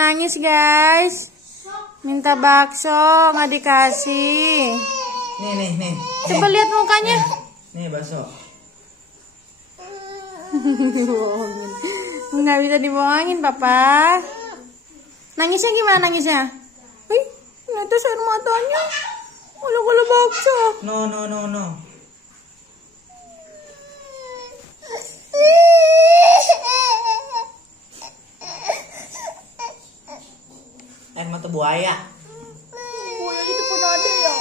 nangis guys. Minta bakso nggak dikasih. Nih. Coba lihat mukanya. Nih bakso. Dibohongin. Nggak bisa dibohongin papa. Nangisnya gimana nangisnya? Wih, netes air matanya. Kalau bakso. No. Air mata buaya. Buaya itu pun ada ya?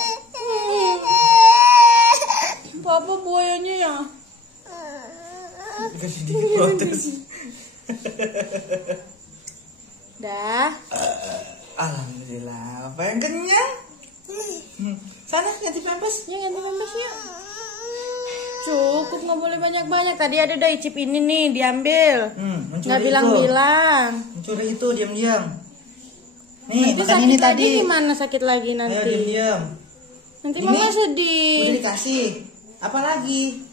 Papa buayanya ya? Sedikit protes. Dah. Alhamdulillah. Apa yang kenyang? Sana ganti pampers. Ya ganti pampers ya. Cukup, nggak boleh banyak-banyak. Tadi ada icip ini nih diambil. Nggak bilang-bilang. Mencuri itu diam-diam. Nih, nanti makan ini tadi. Gimana sakit lagi nanti? Ayo diam-diam. Nanti ini mama sedih. Udah dikasih. Apa lagi?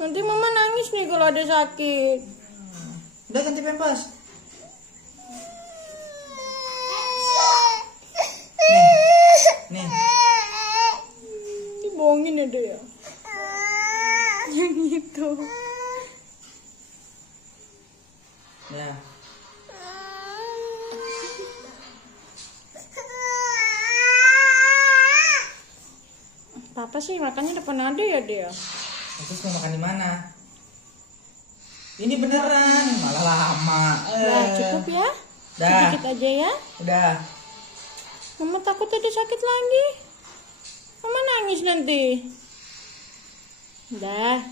Nanti mama nangis nih kalau ada sakit. Udah ganti pampers. Nih. Dibohongin ada ya? Yang itu. Ya. Papa sih makannya depan ada ya dia. Terus mau makan di mana? Ini beneran, malah lama. Udah cukup ya? Dah. Sedikit aja ya. Udah. Mama takut ada sakit lagi. Mama nangis nanti. Udah.